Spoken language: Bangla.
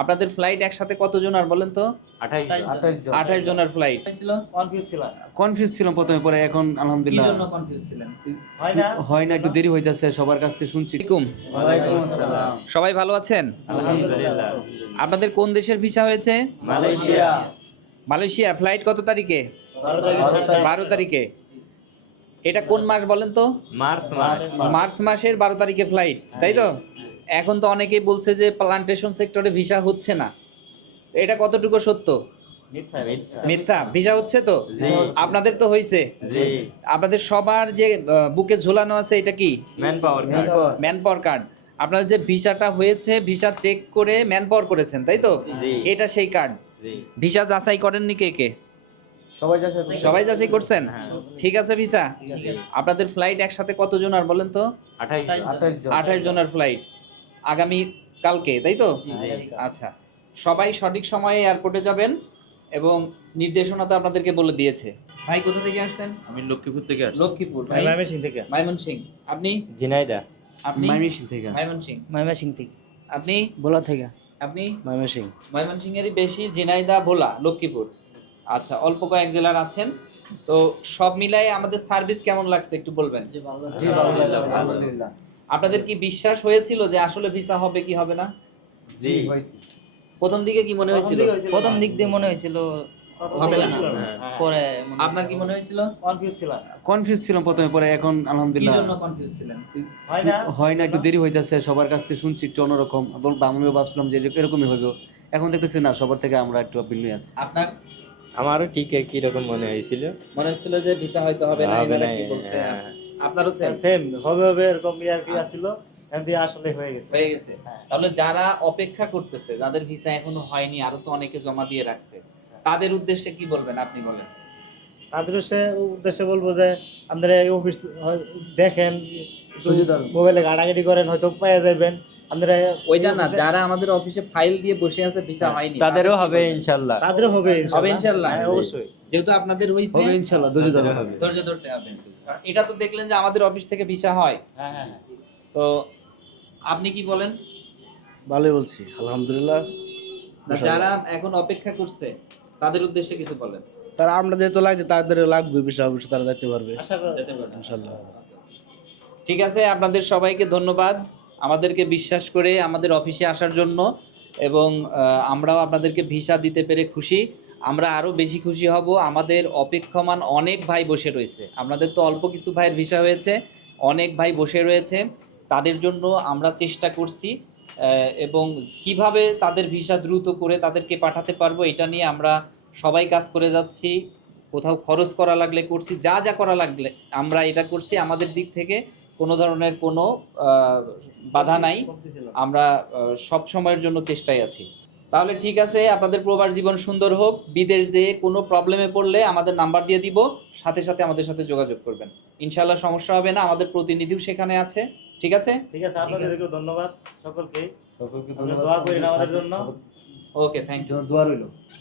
আপনাদের ফ্লাইট একসাথে কতজন আর বলেন তো? 28 জনের ফ্লাইট ছিল। কনফিউজ ছিলাম প্রথমে, পরে এখন কি আলহামদুলিল্লাহ জন্য কনফিউজ ছিলেন? হয় না, একটু দেরি হইতাছে, সবার কাছ থেকে শুনছি। ওয়ালাইকুম সবাই ভালো আছেন? আলহামদুলিল্লাহ। আপনাদের কোন দেশের ভিসা হয়েছে? মালয়েশিয়া। মালয়েশিয়া। ফ্লাইট কত তারিখে? 12 তারিখে। এটা কোন মাস বলেন তো? মার্চ মাস। মার্চ মাসের 12 তারিখে ফ্লাইট, তাই তো? এখন তো অনেকেই বলছে যে প্লান্টেশন সেক্টরে ভিসা হচ্ছে না, তো এটা কতটুকু সত্য? মিথ্যা। ভিসা হচ্ছে তো? জি। আপনাদের তো হয়েছে। জি। আপনাদের সবার যে বুকে ঝোলানো আছে এটা কি? Man power card. Man power card. আপনাদের যে ভিসাটা হয়েছে, ভিসা চেক করে ম্যান পাওয়ার করেছেন, তাই তো? জি। এটা সেই কার্ড। জি। ভিসা যাচাই করেননি কে কে? সবাই যাচাই করছেন? ঠিক আছে ভিসা। আপনাদের ফ্লাইট একসাথে কতজন আর বলেন তো? 28 জনের ফ্লাইট আগামী কালকে, তাই তো? আচ্ছা, সবাই সঠিক সময়ে এয়ারপোর্টে যাবেন এবং নির্দেশনা তো আপনাদেরকে বলে দিয়েছে। ভাই কোথা থেকে আসছেন? আমি লক্ষ্মীপুর থেকে আসছি। লক্ষ্মীপুর। ভাই ময়মনসিংহ। আপনি? ঝিনাইদহ। আপনি? মাইমিসিং থেকে। ময়মনসিংহ। ময়মনসিংহ থেকে। আপনি? ভোলা থেকে। আপনি? ময়মনসিংহ। ময়মনসিংহেরই বেশি, ঝিনাইদহ, ভোলা, লক্ষ্মীপুর। আচ্ছা, অল্প কয়েক জেলার আছেন। তো সব মিলাই আমাদের সার্ভিস কেমন লাগছে একটু বলবেন? জি ভালো লাগছে, আলহামদুলিল্লাহ। আপনাদের কি বিশ্বাস হয়েছিল যে আসলে ভিসা হবে কি হবে না? জি। প্রথম দিকে কি মনে হয়েছিল? প্রথম দিক দিয়ে মনে হয়েছিল হবে না। পরে আপনার কি মনে হয়েছিল? কনফিউজ ছিলাম প্রথমে, পরে এখন কি আলহামদুলিল্লাহ জন্য কনফিউজ ছিলেন? হয় না, একটু দেরি হইতাছে, সবার কাছ থেকে শুনছি একটু অন্যরকম। আমিও ভাবছিলাম যে এরকমই হইব, এখন দেখতেছি না, সবার থেকে আমরা একটু ভিন্নই আছি। আপনার আমারও ঠিক একই রকম মনে হয়েছিল। মনে হচ্ছিল যে ভিসা হয়তো হবে না, হবে এবারে না, কি বলছে? হ্যাঁ। আচ্ছা, আপনারও সেম হবে এরকম ইয়ার কি আছিল, এন্ড আসলে হয়ে গেছে। হয়ে গেছে। হ্যাঁ। তাহলে যারা অপেক্ষা করতেছে, যাদের ভিসা এখনো হয়নি, আরো তো অনেকে জমা দিয়ে রাখছে, তাদের উদ্দেশ্যে কি বলবেন? আপনি বলেন। তাদের উদ্দেশ্যে বলবো যে আপনারা এই অফিস দেখেন, ধৈর্য ধরুন। মোবাইলে ঘাটাঘাটি করেন, হয়তো পেয়ে যাবেন আপনারা। ওইটা না, যারা আমাদের অফিসে ফাইল দিয়ে বসে আছে ভিসা হয়নি, তাদেরও তাদের কি হবে বলবেন? ইনশাআল্লাহ। তাদেরও হবে হবে ইনশাআল্লাহ। হ্যাঁ, অবশ্যই। যেহেতু আপনাদের হইছে, হবে ইনশাআল্লাহ, ধৈর্য ধরুন। ধৈর্য ধরতে হবে। কারণ এটা তো দেখলেন যে আমাদের অফিস থেকে ভিসা হয়। হ্যাঁ হ্যাঁ। তো আপনি কি বলেন? ভালোই বলছি, আলহামদুলিল্লাহ। না, যারা এখন অপেক্ষা করছে তাদের উদ্দেশ্যে কিছু বলেন। তারা আমরা যেহেতু লাগছে তাদের লাগবে, বিষয় অবশ্যই তারা যেতে পারবে আশা করি যেতে পারবেন। ইনশাল্লাহ। ঠিক আছে, আপনাদের সবাইকে ধন্যবাদ আমাদেরকে বিশ্বাস করে আমাদের অফিসে আসার জন্য, এবং আমরাও আপনাদেরকে ভিসা দিতে পেরে খুশি। আমরা আরও বেশি খুশি হব, আমাদের অপেক্ষমান অনেক ভাই বসে রয়েছে। আপনাদের তো অল্প কিছু ভাইয়ের ভিসা হয়েছে, অনেক ভাই বসে রয়েছে, তাদের জন্য আমরা চেষ্টা করছি, এবং কিভাবে তাদের ভিসা দ্রুত করে তাদেরকে পাঠাতে পারবো এটা নিয়ে আমরা সবাই কাজ করে যাচ্ছি। কোথাও খরচ করা লাগলে করছি, যা যা করা লাগলে আমরা এটা করছি। আমাদের দিক থেকে কোনো ধরনের কোনো বাধা নাই, আমরা সব সময়ের জন্য চেষ্টায় আছি। তাহলে ঠিক আছে, আপনাদের প্রবাস জীবন সুন্দর হোক। বিদেশ যেয়ে কোনো প্রবলেমে পড়লে আমাদের নাম্বার দিয়ে দিব, সাথে সাথে আমাদের সাথে যোগাযোগ করবেন, ইনশাআল্লাহ সমস্যা হবে না। আমাদের প্রতিনিধিও সেখানে আছে। ঠিক আছে, ঠিক আছে। আপনাদেরকেও ধন্যবাদ সকলকে। সকলকে দোয়া করেন আমাদের জন্য। ওকে, থ্যাংক ইউ। দোয়া রইল।